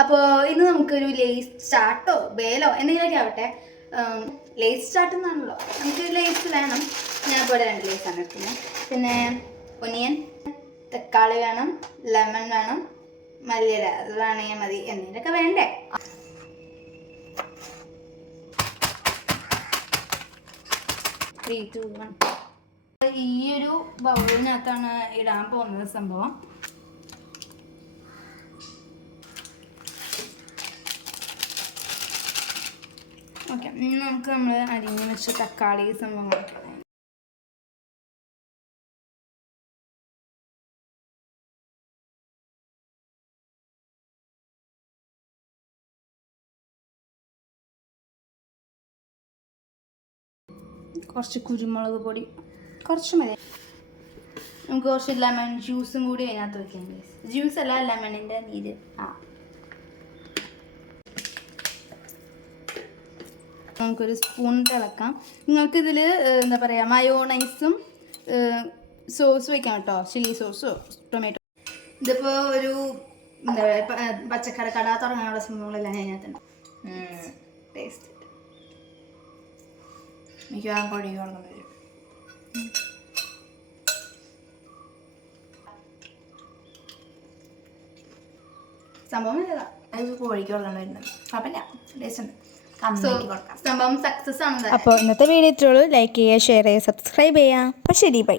അപ്പോൾ ഇന്ന് നമുക്കൊരു ലേസ് ചാട്ടോ ബേലോ എന്തെങ്കിലുമൊക്കെ ആവട്ടെ. ലേസ് ചാട്ട് എന്നാണല്ലോ, നമുക്ക് ലേസ് വേണം. ഞാൻ ഇപ്പോൾ 2 ലേസാണ് എടുക്കുന്നത്. പിന്നെ ഒനിയൻ, തക്കാളി വേണം, ലെമൺ വേണം, മല്ലിയില അത് വേണമെങ്കിൽ മതി, എന്തെങ്കിലുമൊക്കെ വേണ്ടേ. ഈ ഒരു ബൗളിനകത്താണ് ഇടാൻ പോകുന്നത് സംഭവം. ഓക്കെ, നമുക്ക് നമ്മൾ അരിഞ്ഞ് വെച്ച തക്കാളി സംഭവങ്ങളൊക്കെ കുറച്ച് കുരുമുളക് പൊടി കുറച്ച് മതി. നമുക്ക് കുറച്ച് ലെമൺ ജ്യൂസും കൂടി അതിനകത്ത് വെക്കാം. ജ്യൂസ് അല്ല, ലെമണിൻ്റെ നീര്. നമുക്കൊരു സ്പൂൺ തിളക്കാം. നിങ്ങൾക്കിതിൽ എന്താ പറയുക, മയോണൈസും സോസ് വയ്ക്കാം കേട്ടോ, ചില്ലി സോസോ ടൊമാറ്റോ. ഇതിപ്പോൾ ഒരു എന്താ പറയുക, പച്ചക്കറി കട തുടങ്ങാനുള്ള സംഭവങ്ങളെല്ലാം അതിനകത്തുണ്ട്. ടേസ്റ്റ് എനിക്ക് ആ പൊടി വെള്ളം വരും. സംഭവം കോഴിക്ക് വെള്ളം വരുന്നത് കുഴപ്പമില്ല, ടേസ്റ്റ് ഉണ്ട്. സംഭവം സക്സസ് ആണ്. അപ്പോൾ ഇന്നത്തെ വീഡിയോ ഇത്രയുള്ളൂ. ലൈക്ക് ചെയ്യുക, ഷെയർ ചെയ്യുക, സബ്സ്ക്രൈബ് ചെയ്യുക. അപ്പോൾ ശരി, ബൈ.